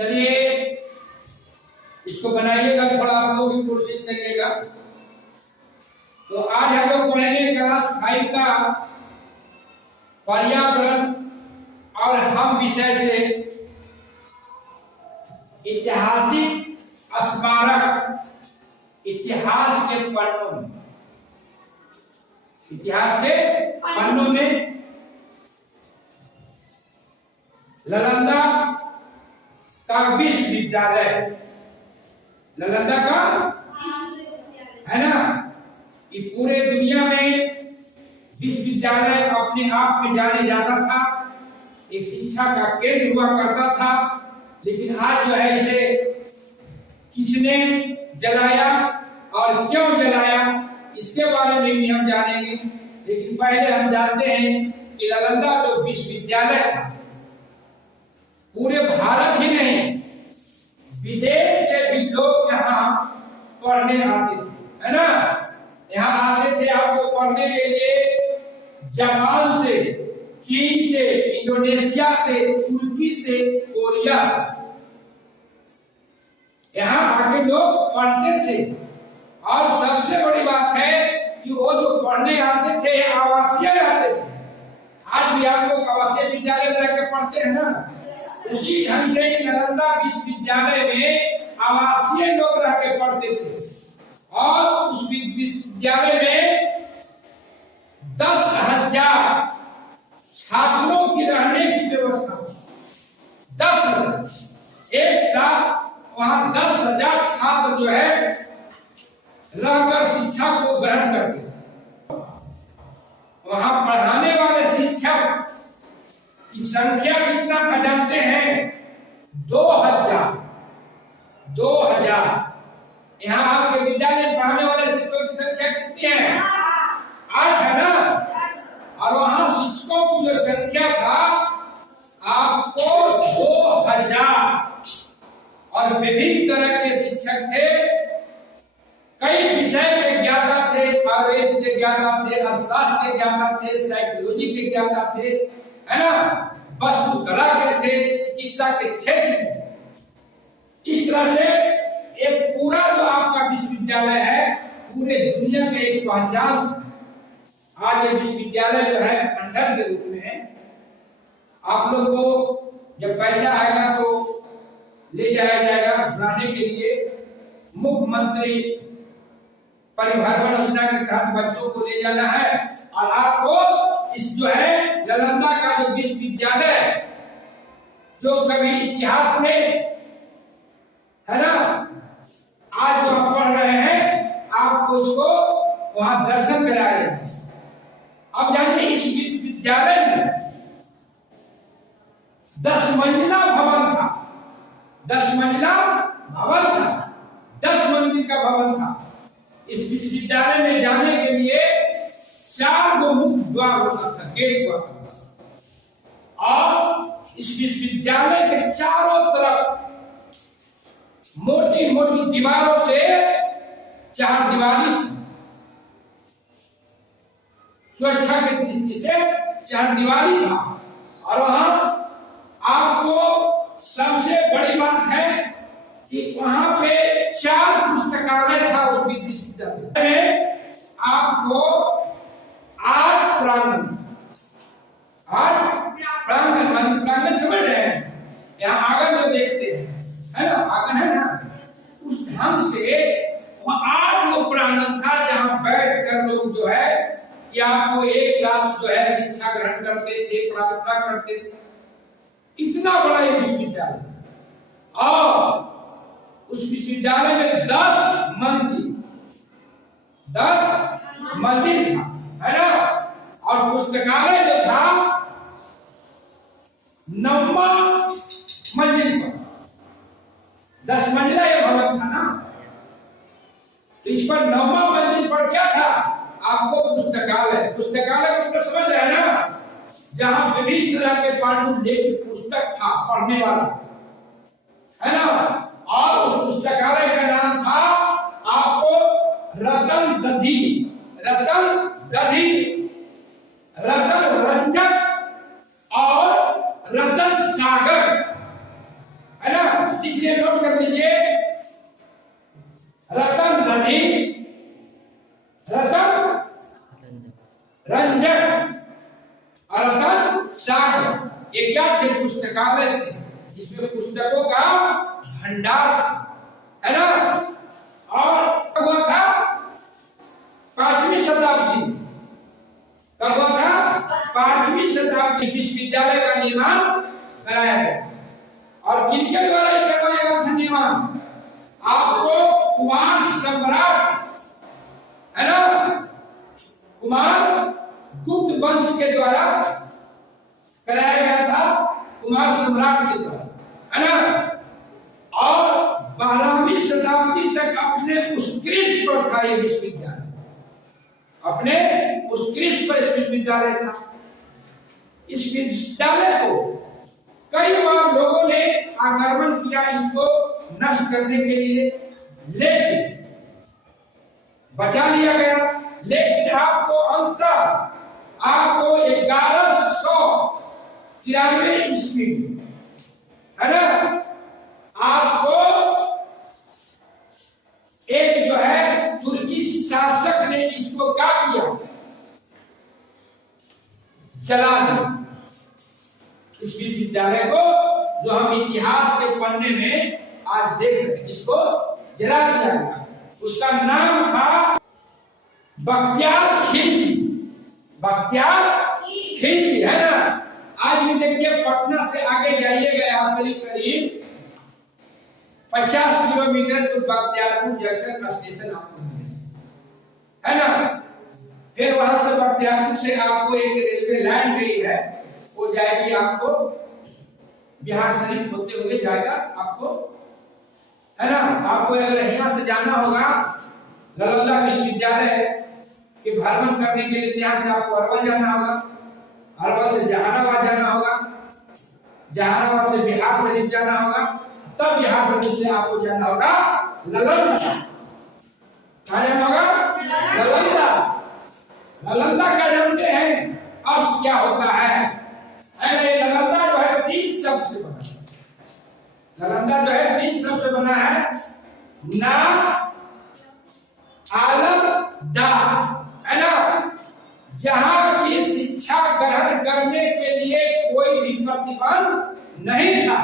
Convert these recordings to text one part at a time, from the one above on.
चलिए इसको बनाइएगा, थोड़ा आप लोग भी कोशिश करिएगा। तो आज हम लोग पढ़ेंगे क्लास 5 का पर्यावरण और हम विषय से ऐतिहासिक स्मारक, इतिहास के पन्नों में, इतिहास के पन्नों में नालंदा का विश्वविद्यालय, नालंदा का है ना, ये पूरे दुनिया में विश्वविद्यालय अपने आप में जाने जाता था, एक शिक्षा का केंद्र हुआ करता था। लेकिन आज जो है इसे किसने जलाया और क्यों जलाया, इसके बारे में भी हम जानेंगे। लेकिन पहले हम जानते हैं कि नालंदा जो विश्वविद्यालय था, पूरे भारत ही नहीं विदेश से भी लोग यहाँ पढ़ने आते थे, है ना। यहाँ आते थे आपको पढ़ने के लिए, जापान से, चीन से, इंडोनेशिया से, तुर्की से, कोरिया से यहाँ आके लोग पढ़ते थे। और सबसे बड़ी बात है कि वो जो पढ़ने आते थे आवासीय आते थे। आज भी आप लोग आवासीय विद्यालय में रहकर पढ़ते हैं ना, उसी ढंग से नालंदा विश्वविद्यालय में आवासीय लोग रह के पढ़ते थे। और उस विश्वविद्यालय में 10,000 छात्रों की रहने की व्यवस्था, 10 एक साथ वहां 10,000 छात्र जो है रहकर शिक्षा को ग्रहण करते थे। वहां पढ़ाने वाले शिक्षक की संख्या कितना था जानते हैं? 2,000। यहाँ आपके विद्यालय में पढ़ाने वाले शिक्षकों की संख्या कितनी है? 8 है ना। और वहां शिक्षकों की जो संख्या था आपको 2,000। और विभिन्न तरह के शिक्षक थे, कई विषय के ज्ञाता थे, आयुर्वेद के ज्ञाता थे, अर्थशास्त्र के ज्ञाता थे, साइकोलॉजी के ज्ञाता थे, है ना, वास्तुकला के थे, चिकित्सा के क्षेत्र में। इस तरह से एक पूरा जो आपका विश्वविद्यालय है पूरे दुनिया में एक पहचान था। आज ये विश्वविद्यालय जो है खंडन के रूप में है। आप लोग को जब पैसा आएगा तो ले जाया जाएगा बनाने के लिए। मुख्यमंत्री परिभ्रमण योजना के तहत बच्चों को ले जाना है और आपको इस जो है नालंदा का जो विश्वविद्यालय जो कभी इतिहास में है ना, आज जो हम पढ़ रहे हैं आपको उसको वहां दर्शन कराया जाए। अब जानिए इस विश्वविद्यालय में 10 मंजिला भवन था, 10 मंजिला भवन था, 10 मंजिल का भवन था। इस विश्वविद्यालय में जाने के लिए 4 मुख्य द्वार होता था, गेट हुआ था। और इस विश्वविद्यालय के चारों तरफ मोटी मोटी दीवारों से 4 दीवारी थी। सुरक्षा की दृष्टि से 4 दीवारी था। और वहां आपको सबसे बड़ी बात है कि वहां पे 4 पुस्तकालय था। उस विश्वविद्यालय में आपको 8 प्रांगण, 8 प्रांगण समझ रहे हैं? यहाँ आंगन जो देखते हैं है ना, आंगन है ना, उस ढंग से वहां 8 प्रांगण था जहां बैठ कर लोग जो है कि आपको एक साथ जो है शिक्षा ग्रहण करते थे, प्रार्थना करते थे। इतना बड़ा ये विश्वविद्यालय। और उस विश्वविद्यालय में 10 मंदिर था, है ना। और पुस्तकालय जो था 9वां मंजिल पर, 10 मंजिला ये भवन था ना, तो इस पर 9वां मंजिल पर क्या था? आपको पुस्तकालय। पुस्तकालय मतलब समझ रहे हैं ना, जहां विभिन्न तरह के पांडुलिपि पुस्तक था पढ़ने वाला, है ना। और उस पुस्तकालय का नाम था आपको रतन दधी, रतन रंजक और रतन सागर, है ना। लिखिए, नोट कर लीजिए। रतन नदी, रतन रंजक और रतन सागर, ये क्या थे? पुस्तकालय थे, जिसमें पुस्तकों का भंडार है ना। और हुआ था 5वीं शताब्दी, कब हुआ था? 5वीं शताब्दी विश्वविद्यालय का निर्माण कराया गया। और किनके द्वारा ये करवाया गया था निर्माण? आपको कुमार सम्राट है ना, कुमार गुप्त वंश के द्वारा कराया गया था, कुमार सम्राट के द्वारा, है ना। और 12वीं शताब्दी तक अपने उत्कृष्ट पर था ये विश्वविद्यालय, अपने उत्कृष्ट पर विश्वविद्यालय था। इस विश्वविद्यालय को कई बार लोगों ने आक्रमण किया इसको नष्ट करने के लिए, लेकिन बचा लिया गया। लेकिन आपको अंतर आपको 1193 ईस्वी है ना, आपको एक जो है तुर्की शासक ने इसको क्या किया? जला दिया। इस विश्वविद्यालय को जो हम इतिहास के पन्ने में आज देख रहे हैं, इसको जला दिया गया। उसका नाम था बख्तियार खिलजी, बख्तियार खिलजी, है ना। आज भी देखिए, पटना से आगे जाइएगा आप करीब 50 किलोमीटर तो बख्तियारपुर जंक्शन स्टेशन आपको मिलेगा, है ना। फिर वहां से बख्तियारपुर से आपको एक रेलवे लाइन गई है, वो जाएगी आपको बिहार शरीफ होते हुए जाएगा आपको, है ना। आपको अगर यहाँ से जाना होगा नालंदा विश्वविद्यालय के भ्रमण करने के लिए, यहाँ से आपको अरवल जाना होगा, अरवल से जहानाबाद जाना होगा, जहानाबाद से बिहार शरीफ जाना होगा, तब बिहार शरीफ से आपको जाना होगा नालंदा। कहाँ जाना होगा? नालंदा। नालंदा का जानते हैं अर्थ क्या होता है? नालंदा जो है 3 शब्द से बना है। नालंदा जो है 3 शब्द से बना है। ना, आलम, दा, है ना। जहां की शिक्षा ग्रहण करने के लिए कोई भी प्रतिबंध नहीं था।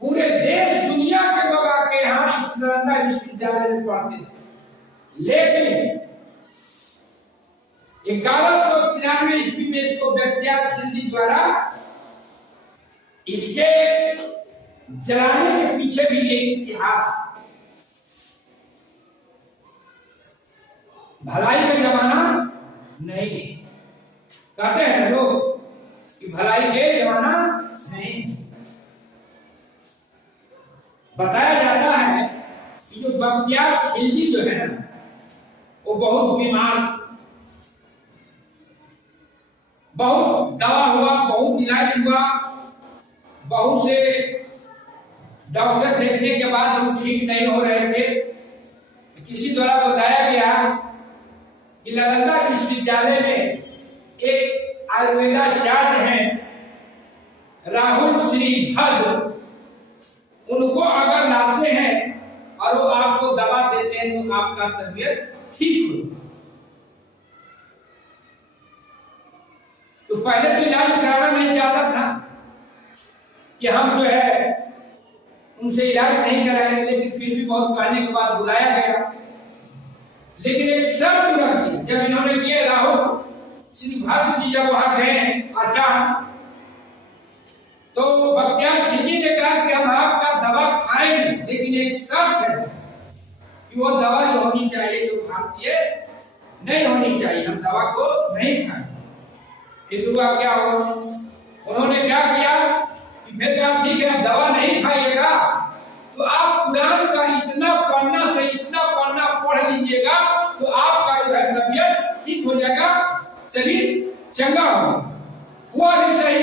पूरे देश दुनिया के लोग आके यहाँ इस नालंदा विश्वविद्यालय में पढ़ते थे। लेकिन 1193 ईस्वी में इसको बख्तियार खिलजी द्वारा इसके जलाने के पीछे भी एक इतिहास, भलाई का जमाना नहीं, कहते हैं लोग कि भलाई के जमाना नहीं। बताया जाता है कि जो बख्तियार खिलजी जो है ना, वो बहुत बीमार थे, बहुत दवा हुआ, बहुत इलाज हुआ, बहुत से डॉक्टर देखने के बाद वो ठीक नहीं हो रहे थे। किसी द्वारा बताया गया कि नालंदा विश्वविद्यालय में एक आयुर्वेदाचार्य हैं राहुल श्रीभद्र, उनको अगर लाते हैं और वो आपको दवा देते हैं तो आपका तबीयत ठीक हो। तो पहले तो इलाज कराना नहीं चाहता था कि हम जो है उनसे इलाज नहीं कराएंगे, लेकिन फिर भी बहुत कहने के बाद बुलाया गया। लेकिन एक शर्त रख दी, जब इन्होंने किए, राहुल श्रीभद्र जी जब वहां गए आचार्य, तो बख्तियार खिलजी ने कहा कि हम आपका दवा खाएंगे, लेकिन एक शर्त है कि वो दवा जो होनी चाहिए जो भारतीय नहीं होनी चाहिए, हम दवा को नहीं खाएंगे। फिर हुआ क्या हुआ? उन्होंने क्या किया कि फिर कहा ठीक है, दवा नहीं खाइएगा तो आप कुरान का इतना पढ़ना से इतना पढ़ना पढ़ लीजिएगा तो आपका जो है तबीयत ठीक हो जाएगा, शरीर चंगा होगा। हुआ भी सही।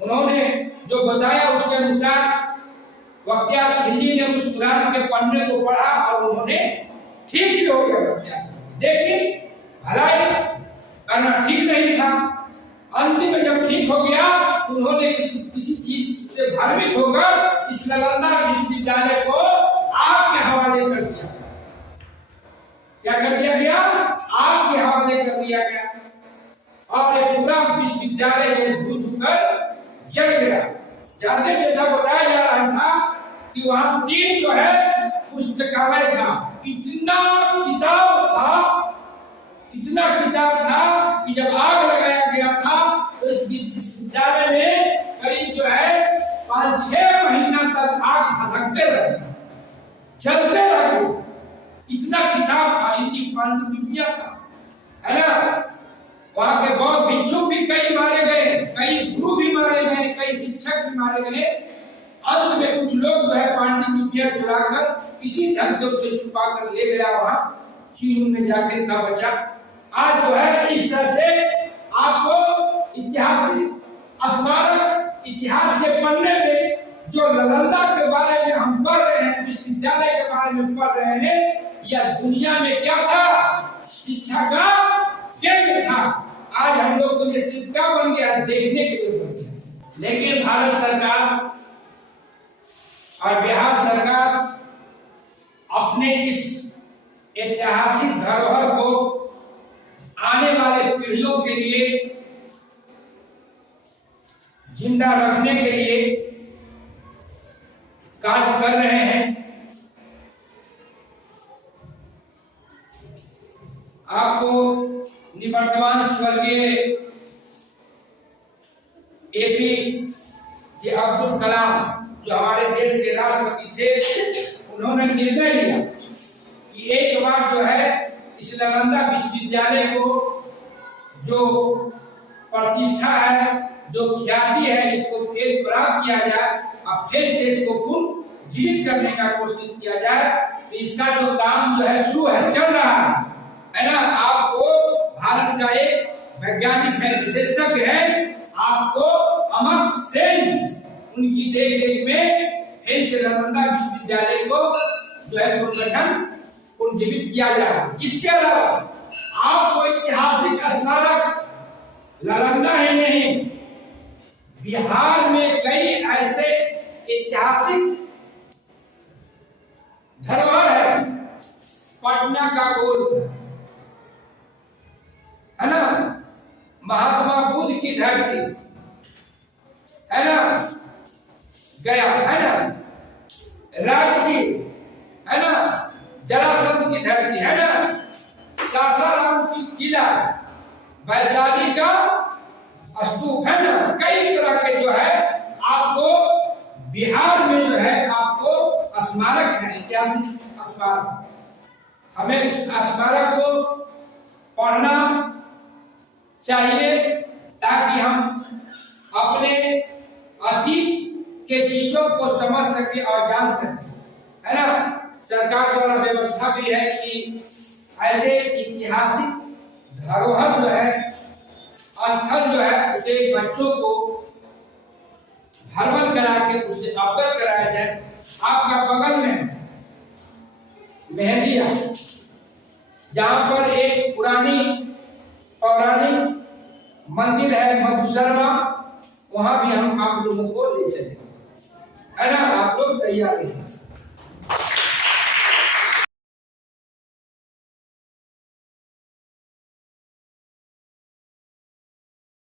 उन्होंने जो बताया उसके अनुसार बख्तियार खिलजी ने उस कुरान के पढ़ने को पढ़ा और उन्होंने ठीक भी हो गया बख्तियार। लेकिन भलाई करना ठीक नहीं था। अंतिम में जब ठीक हो गया तो उन्होंने किसी चीज से भ्रमित होकर इस नालंदा विश्वविद्यालय को आग के हवाले कर दिया गया। क्या कर दिया गया? आग के हवाले कर दिया गया और ये पूरा विश्वविद्यालय धूकर जल गया। जानते जैसा बताया जा रहा था कि वहां 3 जो है पुस्तकालय था, इतना किताब था कि जब आग लगाया गया था तो इस विश्वविद्यालय में करीब जो है 5-6 महीना तक आग भड़कते रहे, चलते रहे। इतना किताब था, इतनी पांडुलिपियां था, है ना। वहां के बहुत भिक्षुक भी कई मारे गए, कई गुरु भी मारे गए, कई शिक्षक भी मारे गए। अंत में कुछ लोग जो है पांडुलिपियां चुराकर इसी ढंग से उसे छुपा कर ले गया वहां चीन में जाके तब बचा। आज जो है इस तरह से आपको ऐतिहासिक स्मारक, इतिहास के पन्ने में जो नालंदा के बारे में हम पढ़ रहे हैं, विश्वविद्यालय के बारे में पढ़ रहे हैं, यह दुनिया में क्या था? शिक्षा का केंद्र था। आज हम लोग के लिए सिर्फ क्या बन गया? देखने के लिए बन गया। लेकिन भारत सरकार और बिहार सरकार अपने इस ऐतिहासिक धरोहर को आने वाले पीढ़ियों के लिए जिंदा रखने के लिए कार्य कर रहे हैं। आपको निवर्तमान स्वर्गीय APJ अब्दुल कलाम जो हमारे देश के राष्ट्रपति थे, उन्होंने निर्णय लिया कि एक बार जो है इस नालंदा विश्वविद्यालय को जो प्रतिष्ठा है, जो ख्याति है, इसको फिर प्राप्त किया जाए और फिर से इसको पुनर्जीवित करने का कोशिश किया जाए। तो इसका जो काम जो है शुरू है, चल रहा है ना। आपको भारत का एक वैज्ञानिक है, विशेषज्ञ है, आपको अमर्त्य सेन उनकी देखरेख में फिर से नालंदा विश्वविद्यालय को जो है पुनर्जीवित किया जाए। इसके अलावा आपको ऐतिहासिक स्मारक नालंदा ही नहीं, बिहार में कई ऐसे ऐतिहासिक धरोहर है। पटना का गोल है ना, महात्मा बुद्ध की धरती है ना, गया है ना, राजगीर है ना, जरासंध की धरती है ना, सासाराम की किला, वैशाली का स्तूप है ना। कई तरह के जो है आपको बिहार में जो है आपको स्मारक है, ऐतिहासिक स्मारक। हमें उस स्मारक को पढ़ना चाहिए ताकि हम अपने अतीत के चीजों को समझ सके और जान सके, है ना। सरकार द्वारा व्यवस्था भी है कि ऐसे ऐतिहासिक धरोहर जो है, स्थल जो है, उसे बच्चों को भ्रमण करा के उससे अवगत कराया जाए। आपका बगल में मेहंदिया, जहां पर एक पुरानी पौराणिक मंदिर है मधुशर्मा, वहां भी हम आप लोगों को ले चलेंगे, है ना। आप लोग तैयार हैं।